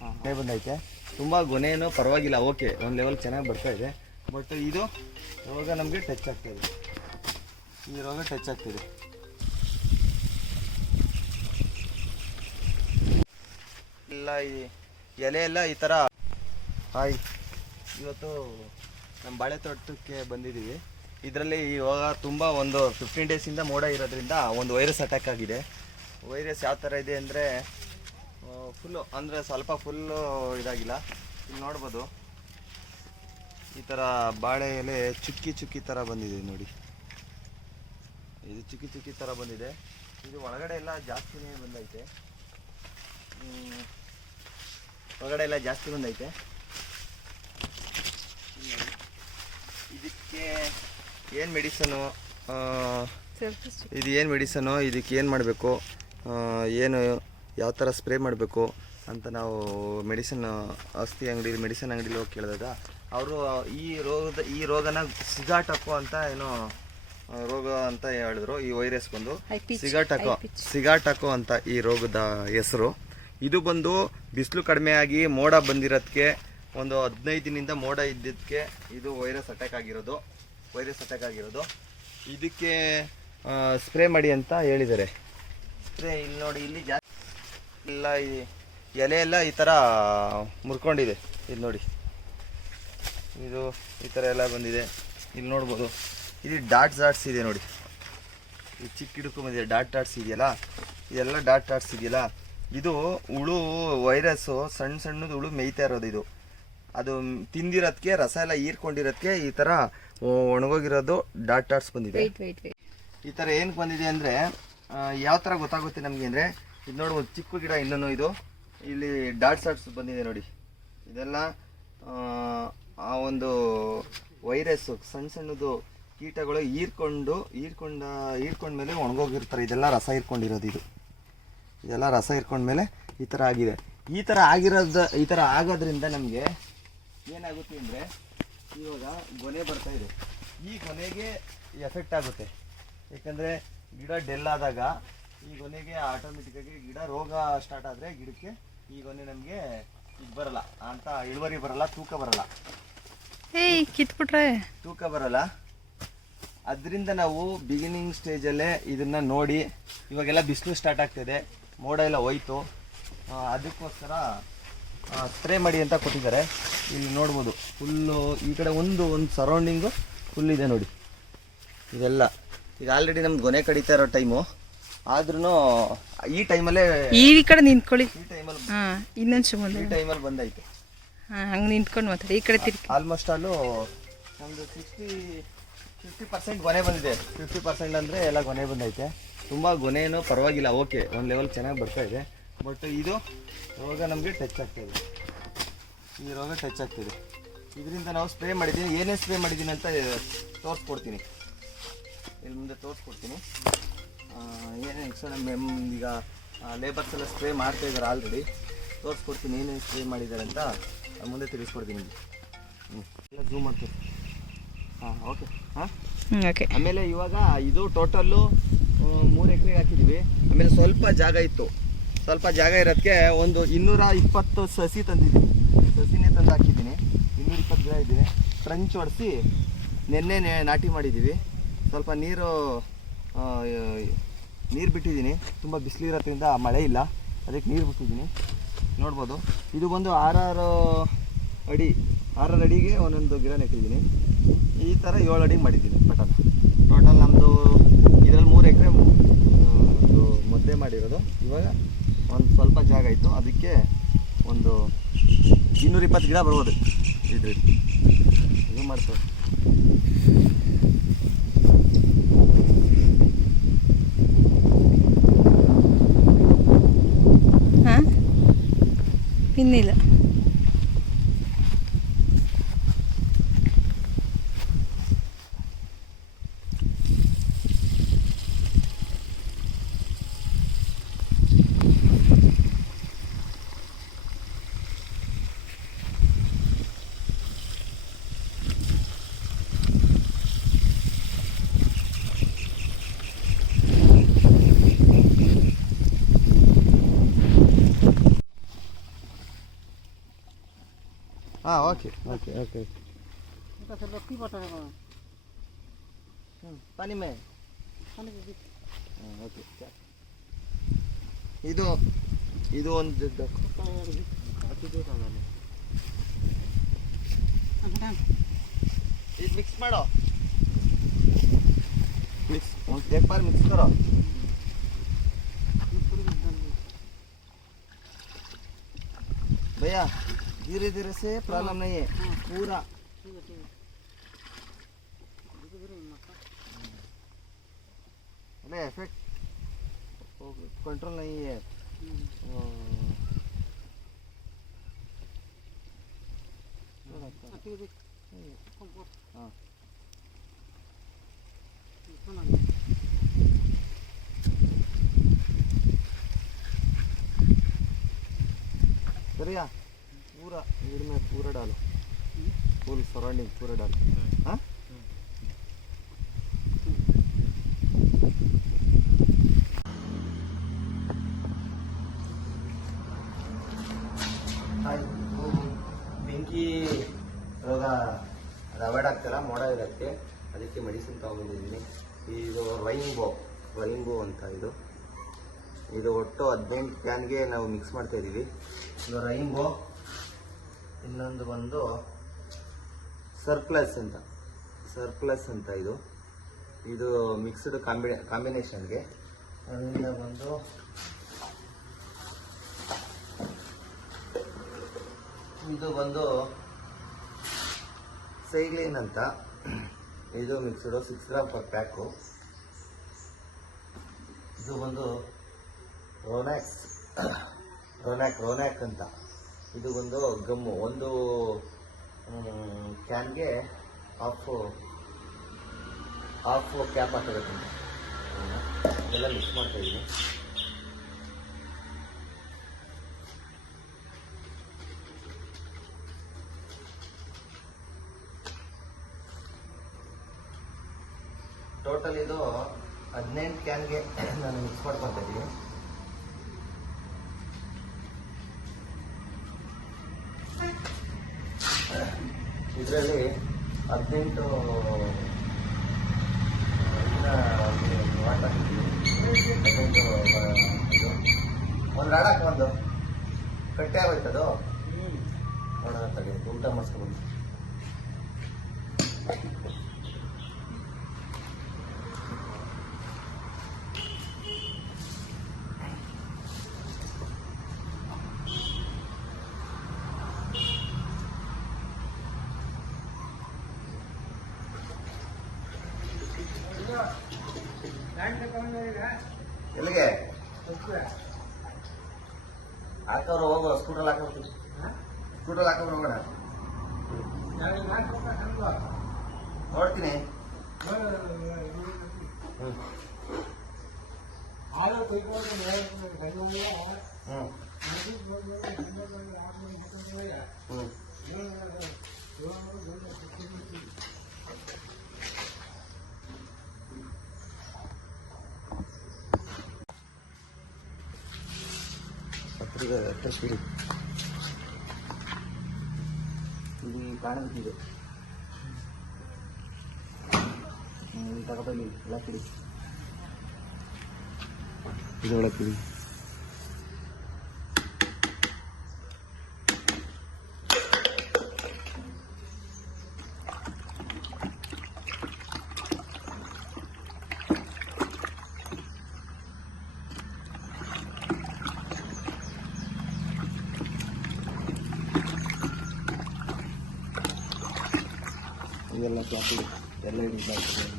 ಹಾಂ ಬಂದೈತೆ ತುಂಬ ಗೊನೆನೂ ಪರವಾಗಿಲ್ಲ, ಓಕೆ. ಒಂದು ಲೆವೆಲ್ ಚೆನ್ನಾಗಿ ಬರ್ತಾ ಇದೆ. ಬಟ್ ಇದು ರೋಗ ನಮಗೆ ಟಚ್ ಆಗ್ತಾ ಇದೆ. ಈ ರೋಗ ಟಚ್ ಆಗ್ತಿದೆ ಎಲ್ಲ ಈ ಎಲೆ ಎಲ್ಲ ಈ ಥರ ಹಾಯ್ ಇವತ್ತು ನಮ್ಮ ಬಾಳೆ ತೋಟಕ್ಕೆ ಬಂದಿದ್ದೀವಿ. ಇದರಲ್ಲಿ ಇವಾಗ ತುಂಬ ಒಂದು ಫಿಫ್ಟೀನ್ ಡೇಸಿಂದ ಮೋಡ ಇರೋದ್ರಿಂದ ಒಂದು ವೈರಸ್ ಅಟ್ಯಾಕ್ ಆಗಿದೆ. ವೈರಸ್ ಯಾವ ಥರ ಇದೆ ಅಂದರೆ ಫುಲ್ಲು ಅಂದರೆ ಸ್ವಲ್ಪ ಫುಲ್ಲು ಇದಾಗಿಲ್ಲ. ಇಲ್ಲಿ ನೋಡ್ಬೋದು. ಈ ಥರ ಬಾಳೆ ಎಲೆ ಚುಕ್ಕಿ ಚುಕ್ಕಿ ಥರ ಬಂದಿದೆ ನೋಡಿ. ಇದು ಚುಕ್ಕಿ ಚುಕ್ಕಿ ಥರ ಬಂದಿದೆ. ಇದು ಒಳಗಡೆ ಎಲ್ಲ ಜಾಸ್ತಿನೇ ಬಂದೈತೆ. ಒಳಗಡೆ ಎಲ್ಲ ಜಾಸ್ತಿ ಬಂದೈತೆ. ಇದಕ್ಕೆ ಏನು ಮೆಡಿಸನು ಇದು ಏನು ಮೆಡಿಸನು ಇದಕ್ಕೆ ಏನು ಮಾಡಬೇಕು? ಏನು ಯಾವ ಥರ ಸ್ಪ್ರೇ ಮಾಡಬೇಕು ಅಂತ ನಾವು ಮೆಡಿಸಿನ್ ಔಷಧಿ ಅಂಗಡಿ ಮೆಡಿಸಿನ್ ಅಂಗಡಿಲಿ ಹೋಗಿ ಕೇಳಿದಾಗ ಅವರು ಈ ರೋಗದ ಈ ರೋಗನ ಸಿಗಾಟಕೋ ಅಂತ ಏನೋ ರೋಗ ಅಂತ ಹೇಳಿದ್ರು ಈ ವೈರಸ್ ಬಂದು ಸಿಗಾಟಕೋ ಸಿಗಾಟಕೋ ಅಂತ ಈ ರೋಗದ ಹೆಸರು. ಇದು ಬಂದು ಬಿಸಿಲು ಕಡಿಮೆ ಆಗಿ ಮೋಡ ಬಂದಿರೋದಕ್ಕೆ ಒಂದು ಹದಿನೈದು ದಿನದಿಂದ ಮೋಡ ಇದ್ದಿದ್ದಕ್ಕೆ ಇದು ವೈರಸ್ ಅಟ್ಯಾಕ್ ಆಗಿರೋದು ವೈರಸ್ ಅಟ್ಯಾಕ್ ಆಗಿರೋದು. ಇದಕ್ಕೆ ಸ್ಪ್ರೇ ಮಾಡಿ ಅಂತ ಹೇಳಿದ್ದಾರೆ. ಸ್ಪ್ರೇ ಇಲ್ಲಿ ನೋಡಿ ಇಲ್ಲಿ ಜಾಸ್ತಿ ಎಲ್ಲ ಈ ಎಲೆ ಎಲ್ಲ ಈ ಥರ ಮುರ್ಕೊಂಡಿದೆ. ಇದು ನೋಡಿ. ಇದು ಈ ಥರ ಎಲ್ಲ ಬಂದಿದೆ. ಇಲ್ಲಿ ನೋಡ್ಬೋದು. ಇಲ್ಲಿ ಡಾಟ್ ಡಾಟ್ಸ್ ಇದೆ ನೋಡಿ. ಈ ಚಿಕ್ಕ ಹಿಡ್ಕೊ ಬಂದಿದೆ. ಡಾಟ್ ಡಾಟ್ಸ್ ಇದೆಯಲ್ಲ? ಇದೆಲ್ಲ ಡಾಟ್ ಡಾಟ್ಸ್ ಇದೆಯಲ್ಲ? ಇದು ಹುಳು ವೈರಸ್ಸು ಸಣ್ಣ ಸಣ್ಣದು ಹುಳು ಮೇಯ್ತಾ ಇರೋದು ಇದು. ಅದು ತಿಂದಿರೋದಕ್ಕೆ ರಸ ಎಲ್ಲ ಹೀರ್ಕೊಂಡಿರೋದಕ್ಕೆ ಈ ಥರ ಒಣಗೋಗಿರೋದು ಡಾಟ್ ಡಾಟ್ಸ್ ಬಂದಿದೆ. ಈ ಥರ ಏನಕ್ಕೆ ಬಂದಿದೆ ಅಂದರೆ ಯಾವ ಥರ ಗೊತ್ತಾಗುತ್ತೆ ನಮಗೆ ಅಂದರೆ ಇದು ನೋಡಿ ಒಂದು ಚಿಕ್ಕ ಗಿಡ ಇನ್ನೂ ಇದು. ಇಲ್ಲಿ ಡಾಟ್ ಡಾಟ್ಸ್ ಬಂದಿದೆ ನೋಡಿ. ಇದೆಲ್ಲ ಆ, ಒಂದು ವೈರಸ್ಸು ಸಣ್ಣ ಸಣ್ಣದು ಕೀಟಗಳು ಹೀರ್ಕೊಂಡು ಹೀರ್ಕೊಂಡ ಹೀರ್ಕೊಂಡ್ಮೇಲೆ ಒಣಗೋಗಿರ್ತಾರೆ. ಇದೆಲ್ಲ ರಸ ಹೀರ್ಕೊಂಡಿರೋದು ಇದು. ಇದೆಲ್ಲ ರಸ ಹೀರ್ಕೊಂಡ್ಮೇಲೆ ಈ ಥರ ಆಗಿದೆ. ಈ ಥರ ಆಗಿರೋದು ಈ ಥರ ಆಗೋದ್ರಿಂದ ನಮಗೆ ಏನಾಗುತ್ತೆ ಅಂದರೆ ಇವಾಗ ಗೊನೆ ಬರ್ತಾ ಇದೆ. ಈ ಗೊನೆಗೆ ಎಫೆಕ್ಟ್ ಆಗುತ್ತೆ. ಯಾಕಂದರೆ ಗಿಡ ಡೆಲ್ ಆದಾಗ ಈ ಗೊನೆಗೆ ಆಟೋಮೆಟಿಕ್ಕಾಗಿ ಗಿಡ ರೋಗ ಸ್ಟಾರ್ಟ್ ಆದರೆ ಗಿಡಕ್ಕೆ ಈ ಗೊನೆ ನಮಗೆ ಇದು ಬರಲ್ಲ ಅಂತ ಇಳುವರಿ ಬರಲ್ಲ ತೂಕ ಬರಲ್ಲ. ಏಯ್ ಕಿತ್ಬಿಟ್ರೆ. ತೂಕ ಬರಲ್ಲ. ಅದರಿಂದ ನಾವು ಬಿಗಿನಿಂಗ್ ಸ್ಟೇಜಲ್ಲೇ ಇದನ್ನು ನೋಡಿ ಇವಾಗೆಲ್ಲ ಬಿಸಿಲು ಸ್ಟಾರ್ಟ್ ಆಗ್ತಿದೆ. ಮೋಡ ಎಲ್ಲ ಹೋಯ್ತು. ಅದಕ್ಕೋಸ್ಕರ ಸ್ಪ್ರೇ ಮಾಡಿ ಅಂತ ಕೊಟ್ಟಿದ್ದಾರೆ. ಇಲ್ಲಿ ನೋಡ್ಬೋದು ಫುಲ್ಲು ಈ ಕಡೆ ಒಂದು ಒಂದು ಸರೌಂಡಿಂಗು ಫುಲ್ ಇದೆ ನೋಡಿ. ಇದೆಲ್ಲ. ಈಗ ಆಲ್ರೆಡಿ ನಮ್ಗೆ ಗೊನೆ ಕಡಿತಾ ಇರೋ ಟೈಮು ಆದ್ರೂ ಈ ಟೈಮಲ್ಲೇ ಈ ಕಡೆ ನಿಂತ್ಕೊಳ್ಳಿ. ಈ ಟೈಮಲ್ಲಿ ಹಾ ಇನ್ನೊಂದು ಸುಮ್ಮನೆ ಈ ಟೈಮಲ್ಲಿ ಬಂದೈತೆ. ಹಾ ಹಂಗೆ ನಿಂತ್ಕೊಂಡು ಮಾತಾಡಿ ಈ ಕಡೆ ತಿರ್ಗಿ. ಆಲ್ಮೋಸ್ಟ್ ಆಲು ನಮ್ದು ಫಿಫ್ಟಿ ಫಿಫ್ಟಿ ಪರ್ಸೆಂಟ್ ಗೊನೆ ಬಂದಿದೆ. ಫಿಫ್ಟಿ ಪರ್ಸೆಂಟ್ ಅಂದರೆ ಎಲ್ಲ ಗೊನೆ ಬಂದೈತೆ. ತುಂಬ ಗೊನೆನೂ ಪರವಾಗಿಲ್ಲ ಓಕೆ ಒಂದು ಲೆವೆಲ್ ಚೆನ್ನಾಗಿ ಬರ್ತಾ ಇದೆ. ಬಟ್ ಇದು ರೋಗ ನಮಗೆ ಟಚ್ ಆಗ್ತಾಯಿದೆ ಈ ರೋಗ ಟಚ್ ಆಗ್ತಿದೆ ಇದರಿಂದ ನಾವು ಸ್ಪ್ರೇ ಮಾಡಿದ್ದೀನಿ ಏನೇ ಸ್ಪ್ರೇ ಮಾಡಿದ್ದೀನಿ ಅಂತ ತೋರಿಸ್ಕೊಡ್ತೀನಿ. ಇಲ್ಲಿ ಮುಂದೆ ತೋರಿಸ್ಕೊಡ್ತೀನಿ. ಏನೇನು ಸರ್ ಮೆಮ್ ಈಗ ಲೇಬರ್ಸ್ ಎಲ್ಲ ಸ್ಪ್ರೇ ಮಾಡ್ತಾ ಇದ್ದಾರೆ ಆಲ್ರೆಡಿ ತೋರಿಸ್ಕೊಡ್ತೀನಿ ಏನೇನು ಸ್ಪ್ರೇ ಮಾಡಿದ್ದಾರೆ ಅಂತ. ಮುಂದೆ ತಿಳಿಸ್ಕೊಡ್ತೀನಿ. ನಿಮಗೆ ಹ್ಞೂ ಎಲ್ಲ ಝೂಮ್ ಮಾಡ್ತೀವಿ ಹಾಂ ಓಕೆ ಹಾಂ? ಓಕೆ ಆಮೇಲೆ ಇವಾಗ ಇದು ಟೋಟಲ್ಲು ಮೂರು ಎಕರೆಗೆ ಹಾಕಿದ್ದೀವಿ ಆಮೇಲೆ ಸ್ವಲ್ಪ ಜಾಗ ಇತ್ತು. ಸ್ವಲ್ಪ ಜಾಗ ಇರೋದಕ್ಕೆ ಒಂದು ಇನ್ನೂರ ಇಪ್ಪತ್ತು ಸಸಿ ತಂದಿದ್ದೀನಿ. ಸಸಿನೇ ತಂದು ಹಾಕಿದ್ದೀನಿ. ಇನ್ನೂರ ಇಪ್ಪತ್ತು ಗಿಡ ಇದ್ದೀನಿ. ಫ್ರೆಂಚ್ ಹೊಡೆಸಿ ನಿನ್ನೆ ನಾಟಿ ಮಾಡಿದ್ದೀವಿ ಸ್ವಲ್ಪ ನೀರು ನೀರು ಬಿಟ್ಟಿದ್ದೀನಿ. ತುಂಬ ಬಿಸಿಲಿರೋದ್ರಿಂದ ಮಳೆ ಇಲ್ಲ. ಅದಕ್ಕೆ ನೀರು ಬಿಟ್ಟಿದ್ದೀನಿ. ನೋಡ್ಬೋದು. ಇದು ಬಂದು ಆರಾರು ಅಡಿ, ಆರಾರು ಅಡಿಗೆ ಒಂದೊಂದು ಗಿಡ ನೆಟ್ಟಿದ್ದೀನಿ ಈ ಥರ ಏಳು ಅಡಿ ಮಾಡಿದ್ದೀನಿ ಟೋಟಲ್ ಟೋಟಲ್ ನಮ್ಮದು ಇದರಲ್ಲಿ ಮೂರು ಎಕರೆ ಒಂದು ಮುದ್ದೆ ಮಾಡಿರೋದು. ಇವಾಗ ಒಂದು ಸ್ವಲ್ಪ ಜಾಗ ಇತ್ತು ಅದಕ್ಕೆ ಒಂದು ಇನ್ನೂರಿಪ್ಪತ್ತು ಗಿಡ ಬರ್ಬೋದು. ಇದ್ರಿ ಇದು ಮಾಡ್ತೇವೆ. പിന്നില്ല ఓకే ఓకే ఓకే ఇంకా సార్ లక్కి పట్టాలి పని మే ఓಕೆ ಇದು ಇದು ಒಂದು ಇದು ಮಿಕ್ಸ್ ಮಾಡೋ ಮಿಕ್ಸ್ ಒಂದು ಪೇಪರ್ ಮಿಕ್ಸ್ ಕರೋ ಭಯ್ಯ धीरे धीरे से प्रॉब्लम नहीं है। पूरा। अरे इफ़ेक्ट कंट्रोल नहीं है। हाँ। इधर में पूरा डालो फुल सराउंडिंग पूरा डालो हाँ ಆಯ್ತು. ಬೆಂಕಿ ರೋಗ ಅವಾಯ್ಡ್ ಆಗ್ತಿಲ್ಲ ಮೋಡ ಇರುತ್ತೆ ಅದಕ್ಕೆ ಮೆಡಿಸಿನ್ ತಗೊಂಡಿದ್ದೀನಿ ಇದು ರೈನ್ಬೋ ರೈನ್ಬೋ ಅಂತ ಇದು ಇದು ಒಟ್ಟು ಹದಿನೆಂಟು ಕ್ಯಾನ್ಗೆ ನಾವು ಮಿಕ್ಸ್ ಮಾಡ್ತಾ ಇದ್ದೀವಿ ಇದು ರೈನ್ಬೋ ಇನ್ನೊಂದು ಬಂದು ಸರ್ಪ್ಲಸ್ ಅಂತ. ಸರ್ಪ್ಲಸ್ ಅಂತ ಇದು. ಇದು ಮಿಕ್ಸ್ಡ್ ಕಾಂಬಿನೇ ಕಾಂಬಿನೇಷನ್ಗೆ ಅದರಿಂದ ಬಂದು ಇದು ಬಂದು ಸೈಗ್ಲಿನ್ ಅಂತ. ಇದು mixed six gram per pack ಇದು ಬಂದು ರೋನ್ಯಾಕ್ಸ್ ರೋನ್ಯಾಕ್ ರೋನ್ಯಾಕ್ ಅಂತ. ಇದು ಒಂದು ಗಮ್ಮು, ಒಂದು ಕ್ಯಾನ್ಗೆ ಹಾಫ್ ಹಾಫ್ ಕ್ಯಾಪ್ ಹಾಕಬೇಕಂತ ಎಲ್ಲ ಮಿಕ್ಸ್ ಮಾಡ್ತಾ ಇದ್ದೀನಿ ಟೋಟಲ್ ಇದು ಹದಿನೆಂಟು ಕ್ಯಾನ್ಗೆ ನಾನು ಮಿಕ್ಸ್ ಮಾಡ್ಕೊತಾ ಇದ್ದೀನಿ ಇದರಲ್ಲಿ ಹದಿನೆಂಟು ಹದಿನೆಂಟು ಒಂದು ರಾಡಕ್ಕೆ ಒಂದು. ಕಟ್ಟೆ ಆಗೋಯ್ತದು. ನೋಡೋಣ ತಡಿ ಊಟ ಮಾಡಿಸ್ಕೊಂಡು ಹಾಕೋರು ಹೋಗುವ ಸ್ಕೂಟ್ರಲ್ಲಿ ಹಾಕೋದು ಸ್ಕೂಟ್ರಲ್ಲಿ ಹಾಕೋರು ಹೋಗೋಣ. ನೋಡ್ತೀನಿ. ಹ್ಞೂ ಹ್ಞೂ ಹ್ಞೂ ಹತ್ತಿರದ ಕಾಶ್ಮೀರಿ ಇದು ಕಾಣುತ್ತಿದೆ ತಗೊಳ್ಳಿ ಎಲ್ಲ ಕಿಡಿ ಇದು ಒಳಕಿಡಿ ಇದೆಲ್ಲ ಪ್ಲಾಸ್ಟಿಕ್ ಎಲ್ಲ ಇದು ಪ್ಲಾಸ್ಟಿಕ್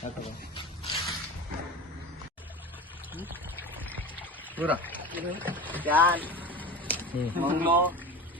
ಹಾಕಲ್ಲ ದೂರ ಕ್ಯಾನ್ ಮಂಗ್ಲೋ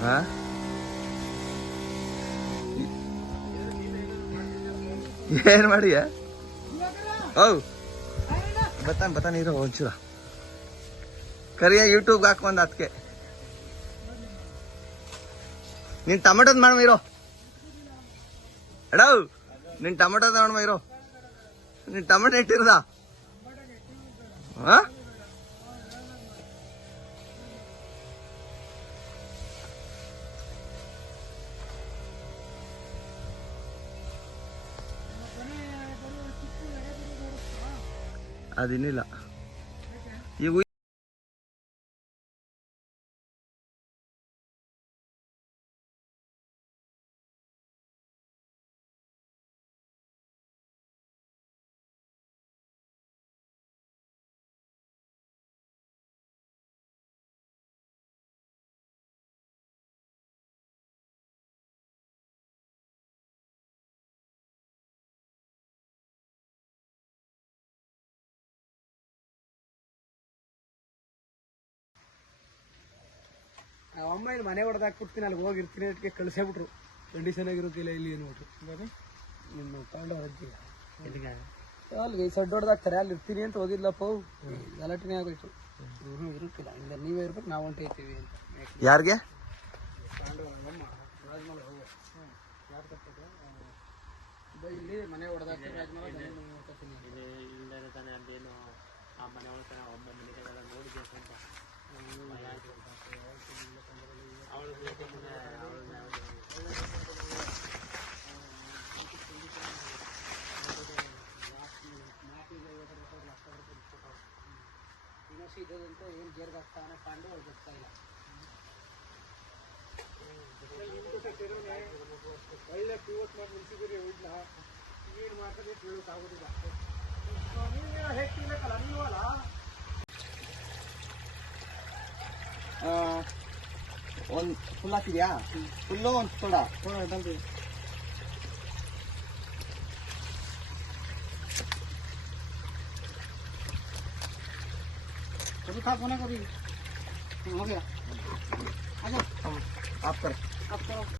ಹಾ ಏನ್ ಮಾಡಿ ಹೌ ಬತ್ತಾನ ಬತ್ತಾನ ಇರೋ ಒಂಚೂರ ಕರಿಯ ಯೂಟ್ಯೂಬ್ ಹಾಕೊಂಡ್ ಅದಕ್ಕೆ ನೀನ್ ಟೊಮೆಟೊದ್ ಮಾಡಮ್ ಇರೋ ಎಡವ್ ನೀನ್ ಟಮಟ ಮಾಡಮ ಇರೋ. ನೀನ್ ಟೊಮೆಟೊ ಇಟ್ಟಿರದ? ಅದಿನ್ನಿಲ್ಲ. ನಾವು ಅಮ್ಮ ಇಲ್ಲಿ ಮನೆ ಹೊಡೆದಾಕ್ ಕೊಡ್ತೀನಿ ಅಲ್ಲಿ ಹೋಗಿರ್ತೀನಿ ಅದಕ್ಕೆ ಕಳಿಸೇ ಬಿಟ್ರು ಕಂಡೀಷನ್ ಆಗಿರೋದಿಲ್ಲ ಇಲ್ಲಿ ಅಂದ್ಬಿಟ್ಟು ನಿಮ್ಮ ತಗೊಂಡು ಹೊರಜ್ಜಿ ಅಲ್ಲಿಗೆ ಸಡ್ಡ ಹೊಡೆದಾಕ್ತಾರೆ ಅಲ್ಲಿ ಇರ್ತೀನಿ ಅಂತ ಹೋಗಿಲ್ಲಪ್ಪ. ಗಲಾಟೆನೇ ಆಗೋಯ್ತು ಹ್ಞೂ ಇರುತ್ತಿಲ್ಲ ಇಲ್ಲ ನೀವೇ ಇರ್ಬೇಕು ನಾವು ಇರ್ತೀವಿ ಅಂತ ಯಾರಿಗೆ ಬೈ ಇಲ್ಲಿ ಮನೆ ಹೊಡೆದಾಕ್ತಾರೆ ರಾಜಮಲ ನೋಡ್ಕೊತೀನಿ ಇನ್ನೊಸಿ ಇದ್ದದಂತೂ ಏನು ಜೇರ್ಗೆ ಹಾಕ್ತಾನ ಕಂಡು ಇಲ್ಲ ಒಳ್ಳೆ ಪಿವತ್ ಮಾಡಿ ನಿಲ್ಸಿದ್ದೀರಿ ಇಲ್ಲ ಏನು ಮಾಡ್ತಾರೆ ಹೇಳೋಕೆ ಒಂದ್ ಫುಲ್ ಹಾಕಿದ್ಯಾ ಫುಲ್ಲು ಒಂದ್ ಸೋಡಾ ಬಲ್ರಿ कभी खा कोना कभी हो गया ಆಫ್ ಕರ್ अब करो